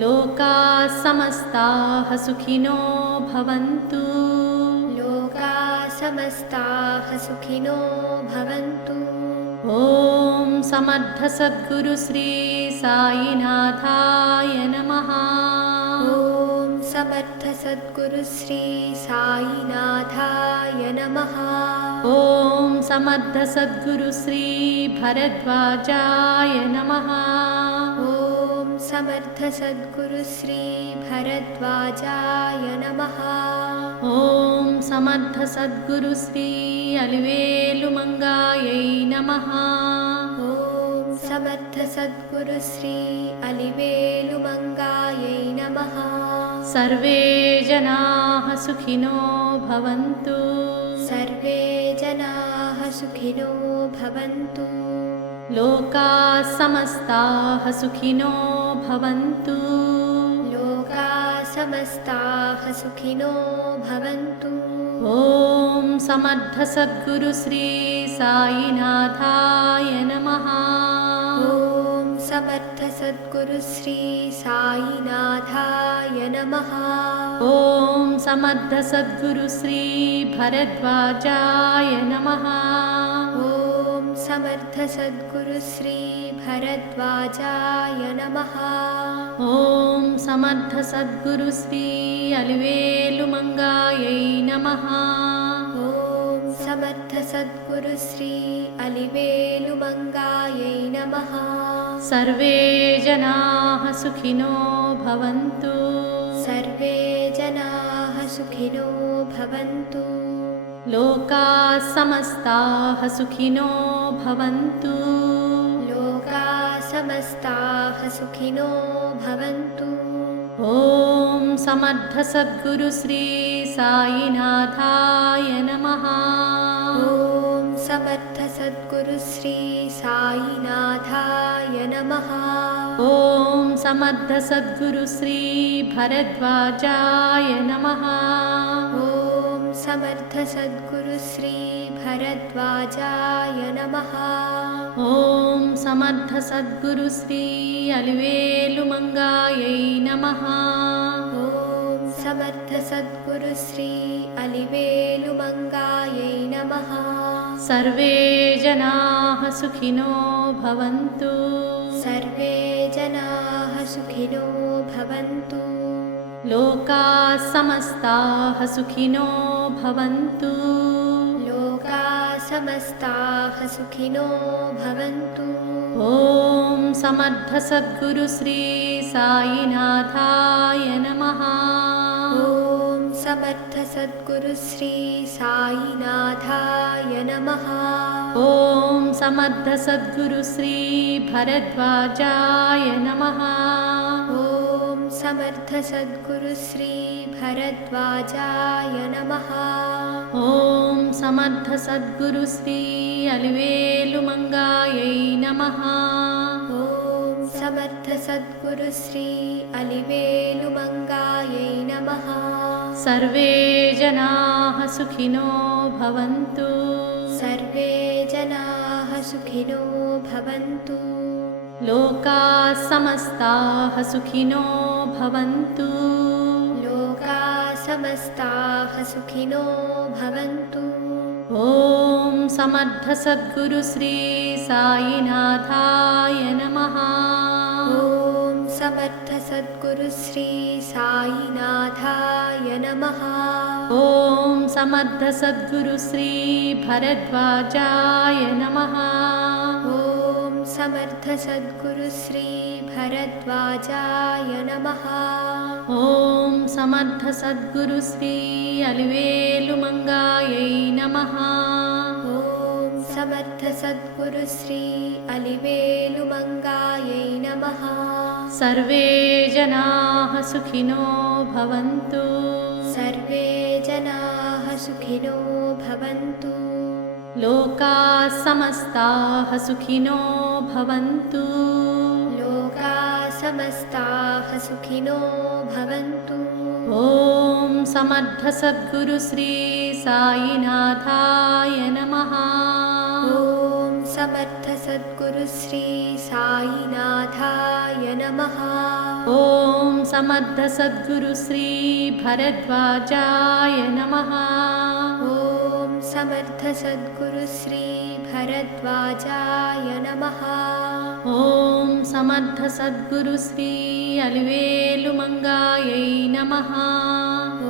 लोकाः समस्ताः सुखिनो भवन्तु। लोकाः समस्ताः सुखिनो भवन्तु। ॐ समर्थ सद्गुरु श्री साईनाथाय नमः। ॐ समर्थ सद्गुरु श्री साईनाथाय नमः। ॐ समर्थ सद्गुरु श्री भरद्वाजाय नमः। ॐ समर्थ सद्गुरु श्री भरद्वाजाय नमः। ॐ समर्थ सद्गुरु श्री अलिवेलुमङ्गायै नमः। ॐ समर्थ सद्गुरु श्री अलिवेलुमङ्गायै नमः। सर्वे जनाः सुखिनो भवन्तु। सर्वे जनाः सुखिनो भवन्तु। लोकाः समस्ताः सुखिनो भवन्तु। लोकाः समस्ताः सुखिनो भवन्तु। ॐ समर्थ सद्गुरु श्री साईनाथाय नमः। ॐ समर्थ सद्गुरु श्री साईनाथाय नमः। ॐ समर्थ सद्गुरु श्री भरद्वाजाय नमः। ॐ समर्थ सद्गुरु श्री भरद्वाजाय नमः। ॐ समर्थ सद्गुरु श्री अलिवेलुमङ्गायै नमः। ॐ समर्थ सद्गुरु श्री अलिवेलुमङ्गायै नमः। सर्वे जनाः सुखिनो भवन्तु। सर्वे जनाः सुखिनो भवन्तु। लोकाः समस्ताः सुखिनो भवन्तु। लोकाः समस्ताः सुखिनो भवन्तु। ॐ समर्थ सद्गुरु श्री साईनाथाय नमः। ॐ समर्थ सद्गुरु श्री साईनाथाय नमः। ॐ समर्थ सद्गुरु श्री भरद्वाजाय नमः। ॐ समर्थ सद्गुरु श्री भरद्वाजाय नमः। ॐ समर्थ सद्गुरु श्री अलिवेलुमङ्गायै नमः। ॐ समर्थ सद्गुरु श्री अलिवेलुमङ्गायै नमः। सर्वे जनाः सुखिनो भवन्तु। सर्वे जनाः सुखिनो भवन्तु। लोकाः समस्ताः सुखिनो भवन्तु। लोकाः समस्ताः सुखिनो भवन्तु। ॐ समर्थ सद्गुरु श्री साईनाथाय नमः। ॐ समर्थ सद्गुरु श्री साईनाथाय नमः। ॐ समर्थ सद्गुरु श्री भरद्वाजाय नमः। ॐ समर्थ सद्गुरु श्री भरद्वाजाय नमः। ॐ समर्थ सद्गुरु श्री अलिवेलुमङ्गायै नमः। ॐ समर्थ सद्गुरु श्री अलिवेलुमङ्गायै नमः। सर्वे जनाः सुखिनो भवन्तु। सर्वे जनाः सुखिनो भवन्तु। लोकाः समस्ताः सुखिनो भवन्तु। लोकाः समस्ताः सुखिनो भवन्तु। ॐ समर्थ सद्गुरु श्री साईनाथाय नमः। ॐ समर्थ सद्गुरु श्री साईनाथाय नमः। ॐ समर्थ सद्गुरु श्री भरद्वाजाय नमः। ॐ समर्थ सद्गुरु श्री भरद्वाजाय नमः। ॐ समर्थ सद्गुरु श्री अलिवेलुमङ्गायै नमः। ॐ समर्थ सद्गुरु श्री अलिवेलुमङ्गायै नमः। सर्वे जनाः सुखिनो भवन्तु। सर्वे जनाः सुखिनो भवन्तु। लोकाः समस्ताः सुखिनो भवन्तु। लोकाः समस्ताः सुखिनो भवन्तु। ॐ समर्थ सद्गुरु श्री साईनाथाय नमः। ॐ समर्थ सद्गुरु श्री साईनाथाय नमः। ॐ समर्थ सद्गुरु श्री भरद्वाजाय नमः। ॐ समर्थ सद्गुरु श्री भरद्वाजाय नमः। ॐ समर्थ सद्गुरु श्री अलिवेलुमङ्गायै नमः।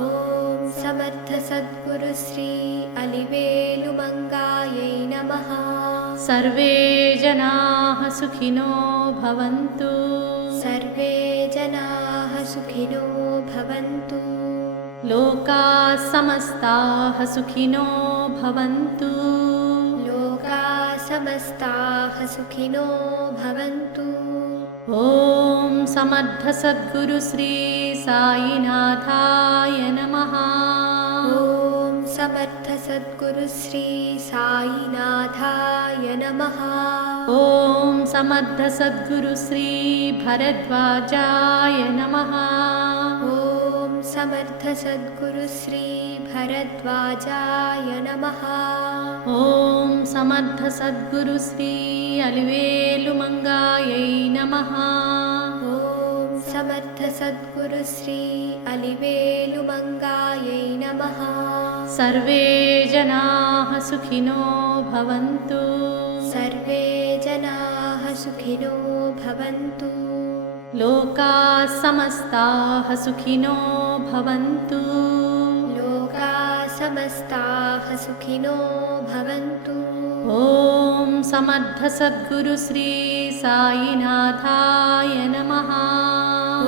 ॐ समर्थ सद्गुरु श्री अलिवेलुमङ्गायै नमः। सर्वे जनाः सुखिनो भवन्तु। सर्वे जनाः सुखिनो भवन्तु। लोकाः समस्ताः सुखिनो भवन्तु। लोकाः समस्ताः सुखिनो भवन्तु। ॐ समर्थ सद्गुरु श्री साईनाथाय नमः। ॐ समर्थ सद्गुरु श्री साईनाथाय नमः। ॐ समर्थ सद्गुरु श्री भरद्वाजाय नमः। ॐ समर्थ सद्गुरु श्री भरद्वाजाय नमः। ॐ समर्थ सद्गुरु श्री अलिवेलुमङ्गायै नमः। ॐ समर्थ सद्गुरु श्री अलिवेलुमङ्गायै नमः। सर्वे जनाः सुखिनो भवन्तु। सर्वे जनाः सुखिनो भवन्तु। लोकाः समस्ताः सुखिनो भवन्तु। लोकाः समस्ताः सुखिनो भवन्तु। ॐ समर्थ सद्गुरु श्री साईनाथाय नमः।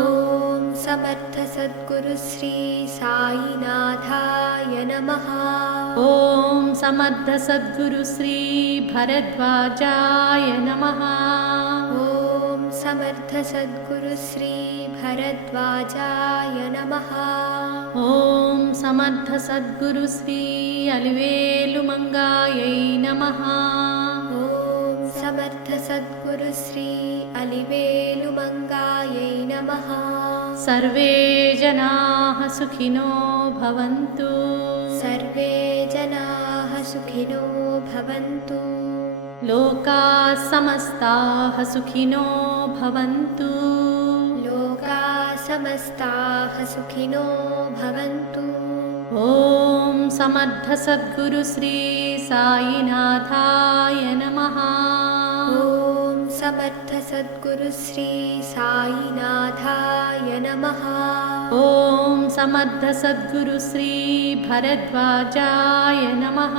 ॐ समर्थ सद्गुरु श्री साईनाथाय नमः। ॐ समर्थ सद्गुरु श्री भरद्वाजाय नमः। ॐ समर्थ सद्गुरु श्री भरद्वाजाय नमः। ॐ समर्थ सद्गुरु श्री अलिवेलुमङ्गायै नमः। ॐ समर्थ सद्गुरु श्री अलिवेलुमङ्गायै नमः। सर्वे जनाः सुखिनो भवन्तु। सर्वे जनाः सुखिनो भवन्तु। लोकाः समस्ताः सुखिनो भवन्तु। लोकाः समस्ताः सुखिनो भवन्तु। ॐ समर्थ सद्गुरु श्री साईनाथाय नमः। ॐ समर्थ सद्गुरु श्री साईनाथाय नमः। ॐ समर्थ सद्गुरु श्री भरद्वाजाय नमः।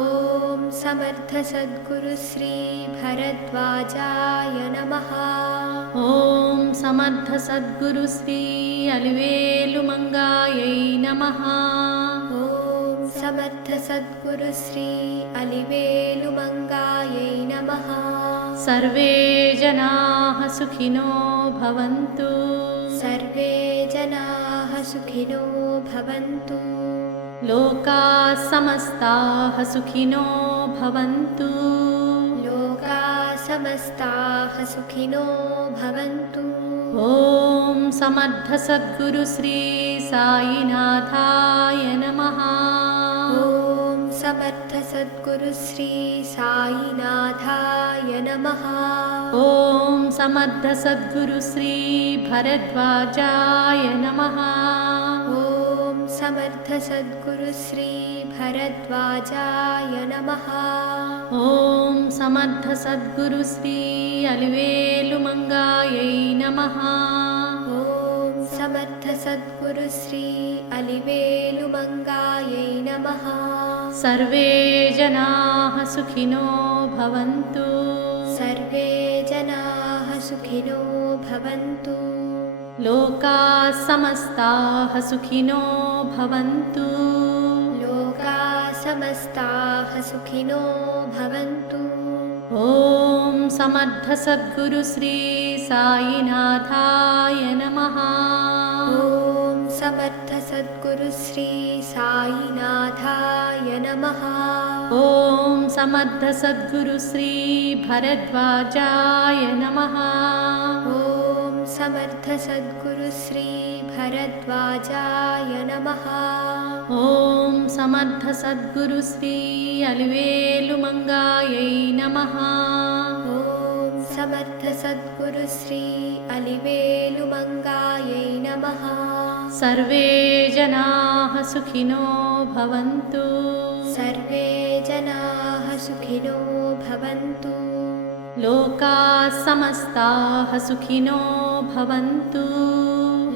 ॐ समर्थ सद्गुरु श्री भरद्वाजाय नमः। ॐ समर्थ सद्गुरु श्री अलिवेलुमङ्गायै नमः। ॐ समर्थ सद्गुरु श्री अलिवेलुमङ्गायै नमः। सर्वे जनाः सुखिनो भवन्तु। सर्वे जनाः सुखिनो भवन्तु। लोकाः समस्ताः सुखिनो भवन्तु। लोकाः समस्ताः सुखिनो भवन्तु। ॐ समर्थ सद्गुरु श्री साईनाथाय नमः। ॐ समर्थ सद्गुरु श्री साईनाथाय नमः। ॐ समर्थ सद्गुरु श्री भरद्वाजाय नमः। ॐ समर्थ सद्गुरु श्री भरद्वाजाय नमः। ॐ समर्थ सद्गुरु श्री अलिवेलुमङ्गायै नमः। ॐ समर्थ सद्गुरु श्री अलिवेलुमङ्गायै नमः। सर्वे जनाः सुखिनो भवन्तु। सर्वे जनाः सुखिनो भवन्तु। लोकाः समस्ताः सुखिनो भवन्तु। लोकाः समस्ताः सुखिनो भवन्तु। ॐ समर्थ सद्गुरु श्री साईनाथाय नमः। ॐ समर्थ सद्गुरु श्री साईनाथाय नमः। ॐ समर्थ सद्गुरु श्री भरद्वाजाय नमः। ॐ समर्थ सद्गुरु श्री भरद्वाजाय नमः। ॐ समर्थ सद्गुरु श्री अलिवेलुमङ्गायै नमः। ॐ समर्थ सद्गुरु श्री अलिवेलुमङ्गायै नमः। सर्वे जनाः सुखिनो भवन्तु। सर्वे जनाः सुखिनो भवन्तु। लोकाः समस्ताः सुखिनो भवन्तु।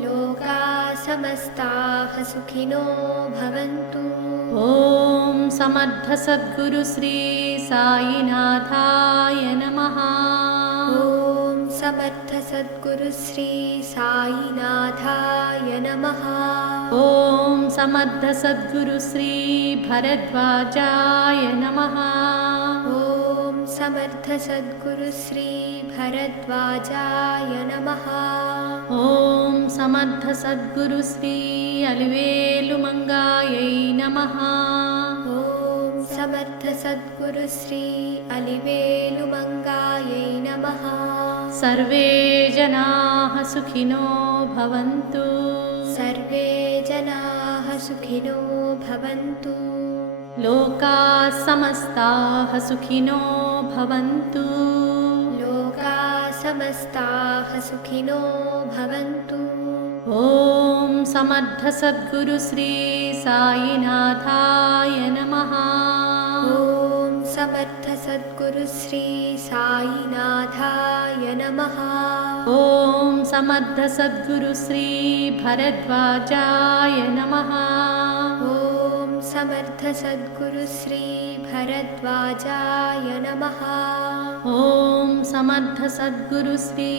लोकाः समस्ताः सुखिनो भवन्तु। ॐ समर्थ सद्गुरु श्री साईनाथाय नमः। ॐ समर्थ सद्गुरु श्री साईनाथाय नमः। ॐ समर्थ सद्गुरु श्री भरद्वाजाय नमः। ॐ समर्थ सद्गुरु श्री भरद्वाजाय नमः। ॐ समर्थ सद्गुरु श्री अलिवेलुमङ्गायै नमः। ॐ समर्थ सद्गुरु श्री अलिवेलुमङ्गायै नमः। सर्वे जनाः सुखिनो भवन्तु। सर्वे जनाः सुखिनो भवन्तु। लोकाः समस्ताः सुखिनो भवन्तु। लोकाः समस्ताः सुखिनो भवन्तु। ॐ समर्थ सद्गुरु श्री साईनाथाय नमः। ॐ समर्थ सद्गुरु श्री साईनाथाय नमः। ॐ समर्थ सद्गुरु श्री भरद्वाजाय नमः। ॐ समर्थ सद्गुरु श्री भरद्वाजाय नमः। ॐ समर्थ सद्गुरु श्री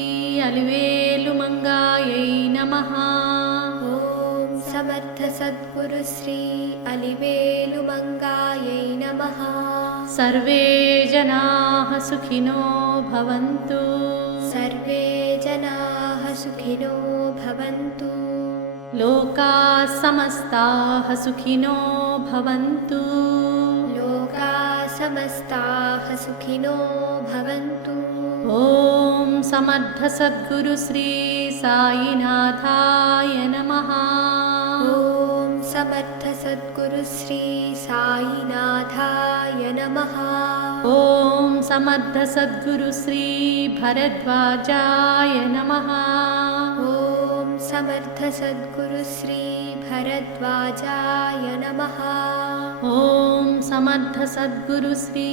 अलिवेलुमङ्गायै नमः। ॐ समर्थ सद्गुरु श्री अलिवेलुमङ्गायै नमः। सर्वे जनाः सुखिनो भवन्तु। सर्वे जनाः सुखिनो भवन्तु। लोकाः समस्ताः सुखिनो भवन्तु। लोकाः समस्ताः सुखिनो भवन्तु। ॐ समर्थ सद्गुरु श्री साईनाथाय नमः। ॐ समर्थ सद्गुरु श्री साईनाथाय नमः। ॐ समर्थ सद्गुरु श्री भरद्वाजाय नमः। ॐ समर्थ सद्गुरु श्री भरद्वाजाय नमः। ॐ समर्थ सद्गुरु श्री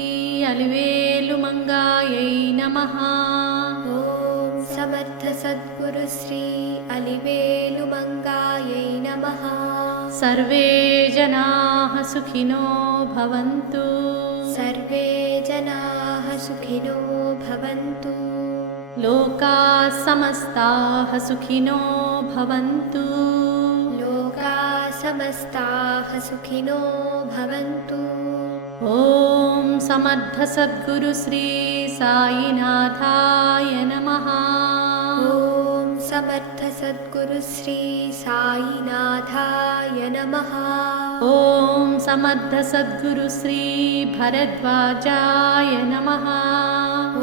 अलिवेलुमङ्गायै नमः। ॐ समर्थ सद्गुरु श्री अलिवेलुमङ्गायै नमः। सर्वे जनाः सुखिनो भवन्तु। सर्वे जनाः सुखिनो भवन्तु। लोकाः समस्ताः सुखिनो भवन्तु। लोकाः समस्ताः सुखिनो भवन्तु। ॐ समर्थ सद्गुरु श्री साईनाथाय नमः। ॐ समर्थ सद्गुरु श्री साईनाथाय नमः। ॐ समर्थ सद्गुरु श्री भरद्वाजाय नमः।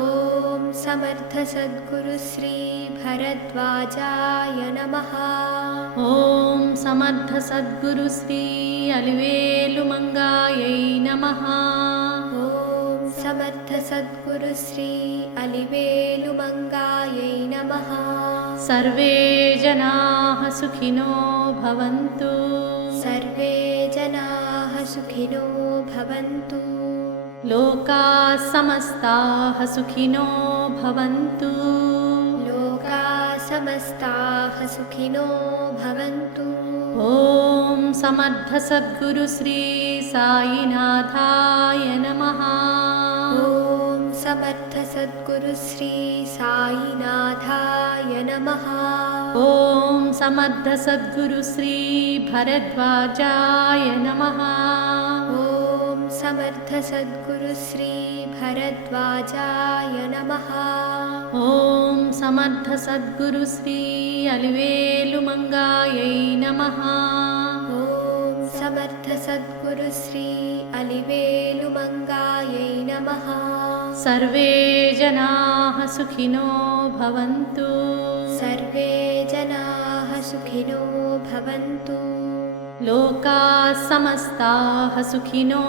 ॐ समर्थ सद्गुरु श्री भरद्वाजाय नमः। ॐ समर्थ सद्गुरु श्री अलिवेलुमङ्गायै नमः। ॐ समर्थ सद्गुरु श्री अलिवेलुमङ्गायै नमः। सर्वे जनाः सुखिनो भवन्तु। सर्वे जनाः सुखिनो भवन्तु। लोकाः समस्ताः सुखिनो भवन्तु। लोकाः समस्ताः सुखिनो भवन्तु। ॐ समर्थ सद्गुरु श्री साईनाथाय नमः। ॐ समर्थ सद्गुरु श्री साईनाथाय नमः। ॐ समर्थ सद्गुरु श्री भरद्वाजाय नमः। ॐ समर्थ सद्गुरु श्री भरद्वाजाय नमः। ॐ समर्थ सद्गुरु श्री अलिवेलुमङ्गायै नमः। ॐ समर्थ सद्गुरु श्री अलिवेलुमङ्गायै नमः। सर्वे जनाः सुखिनो भवन्तु। सर्वे जनाः सुखिनो भवन्तु। लोकाः समस्ताः सुखिनो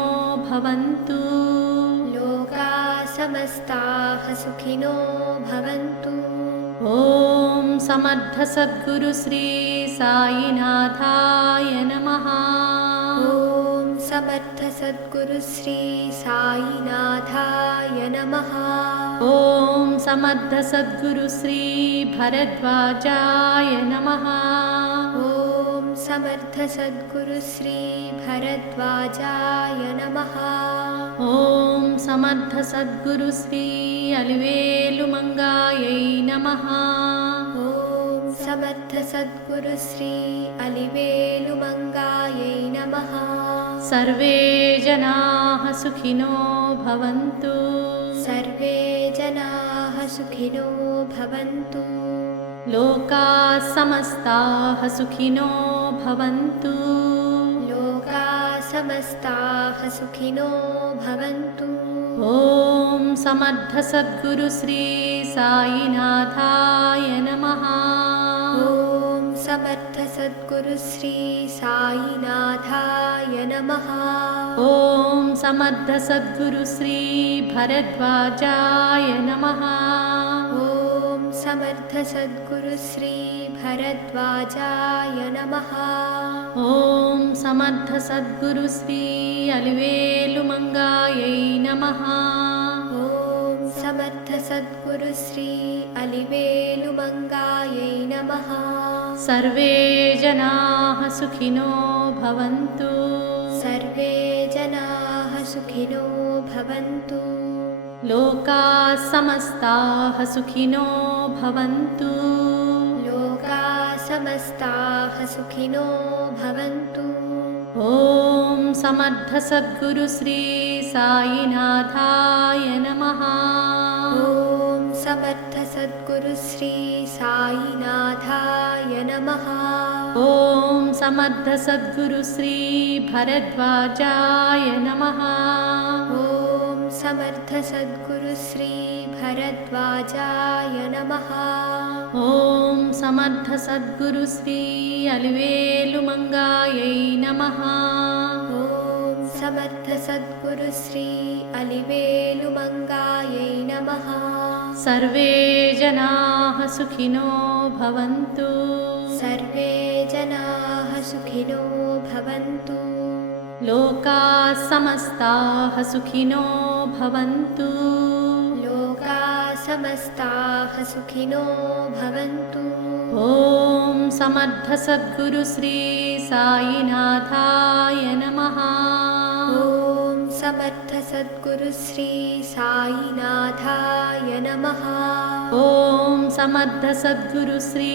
भवन्तु। लोकाः समस्ताः सुखिनो भवन्तु। ॐ समर्थ सद्गुरु श्री साईनाथाय नमः। ॐ समर्थ सद्गुरु श्री साईनाथाय नमः। ॐ समर्थ सद्गुरु श्री भरद्वाजाय नमः। ॐ समर्थ सद्गुरु श्री भरद्वाजाय नमः। ॐ समर्थ सद्गुरु श्री अलिवेलुमङ्गायै नमः। ॐ समर्थ सद्गुरु श्री अलिवेलुमङ्गायै नमः। सर्वे जनाः सुखिनो भवन्तु। सर्वे जनाः सुखिनो भवन्तु लोकाः समस्ताः सुखिनो भवन्तु लोकाः समस्ताः सुखिनो भवन्तु ॐ समर्थ सद्गुरु श्री साईनाथाय नमः ॐ समर्थ सद्गुरु श्री साईनाथाय नमः ॐ समर्थ सद्गुरु श्री भरद्वाजाय नमः ॐ समर्थ सद्गुरु श्री भरद्वाजाय नमः ॐ समर्थ सद्गुरु श्री अलिवेलुमङ्गायै नमः ॐ समर्थ सद्गुरु श्री अलिवेलुमङ्गायै नमः सर्वे जनाः सुखिनो भवन्तु सर्वे जनाः सुखिनो भवन्तु लोकाः समस्ताः सुखिनो भवन्तु लोकाः समस्ताः सुखिनो भवन्तु ॐ समर्थ सद्गुरु श्री साईनाथाय नमः ॐ समर्थ सद्गुरु श्री साईनाथाय नमः ॐ समर्थ सद्गुरु श्री भरद्वाजाय नमः ॐ समर्थ सद्गुरु श्री भरद्वाजाय नमः ॐ समर्थ सद्गुरु श्री अलिवेलुमङ्गायै नमः ॐ समर्थ सद्गुरु श्री अलिवेलुमङ्गायै नमः सर्वे जनाः सुखिनो भवन्तु सर्वे जनाः सुखिनो भवन्तु लोकाः समस्ताः सुखिनो भवन्तु लोकाः समस्ताः सुखिनो भवन्तु ॐ समर्थ सद्गुरु श्री साईनाथाय नमः ॐ समर्थ सद्गुरु श्री साईनाथाय नमः ॐ समर्थ सद्गुरु श्री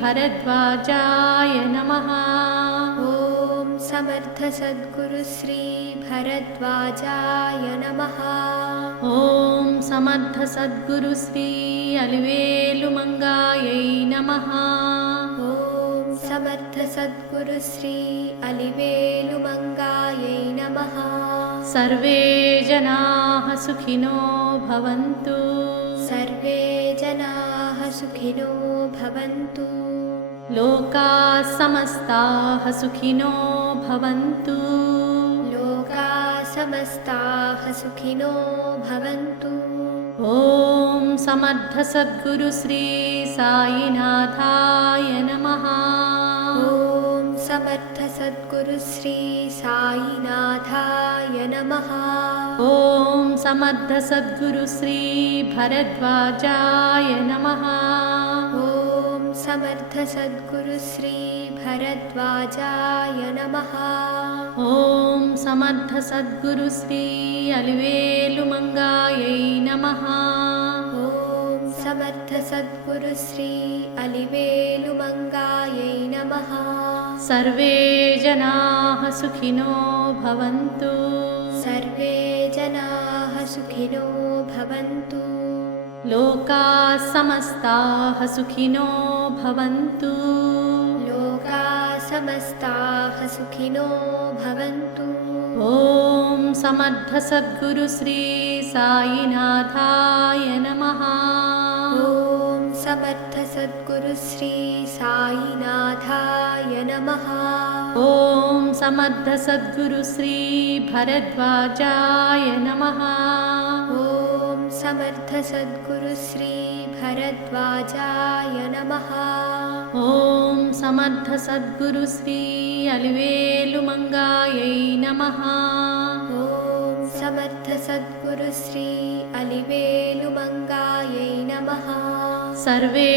भरद्वाजाय नमः ॐ समर्थ सद्गुरु श्री भरद्वाजाय नमः ॐ समर्थ सद्गुरु श्री अलिवेलुमङ्गायै नमः ॐ समर्थ सद्गुरु श्री अलिवेलुमङ्गायै नमः सर्वे जनाः सुखिनो भवन्तु सर्वे जनाः सुखिनो भवन्तु लोकाः समस्ताः सुखिनो भवन्तु लोकाः समस्ताः सुखिनो भवन्तु ॐ समर्थ सद्गुरु श्री साईनाथाय नमः ॐ समर्थ सद्गुरु श्री साईनाथाय नमः ॐ समर्थ सद्गुरु श्री भरद्वाजाय नमः ॐ समर्थ सद्गुरु श्री भरद्वाजाय नमः ॐ समर्थ सद्गुरु श्री अलिवेलुमङ्गायै नमः ॐ समर्थ सद्गुरु श्री अलिवेलुमङ्गायै नमः सर्वे जनाः सुखिनो भवन्तु सर्वे जनाः सुखिनो भवन्तु लोकाः समस्ताः सुखिनो भवन्तु लोकाः समस्ताः सुखिनो भवन्तु ॐ समर्थ सद्गुरु श्री साईनाथाय नमः ॐ समर्थ सद्गुरु श्री साईनाथाय नमः ॐ समर्थ सद्गुरु श्री भरद्वाजाय नमः ॐ समर्थ सद्गुरु श्री भरद्वाजाय नमः ॐ समर्थ सद्गुरु श्री अलिवेलुमङ्गायै नमः ॐ समर्थ सद्गुरु श्री अलिवेलुमङ्गायै नमः सर्वे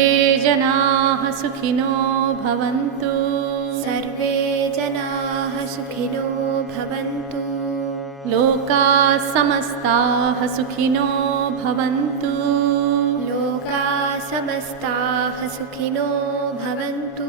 जनाः सुखिनो भवन्तु सर्वे जनाः सुखिनो भवन्तु लोकाः समस्ताः सुखिनो भवन्तु लोकाः समस्ताः सुखिनो भवन्तु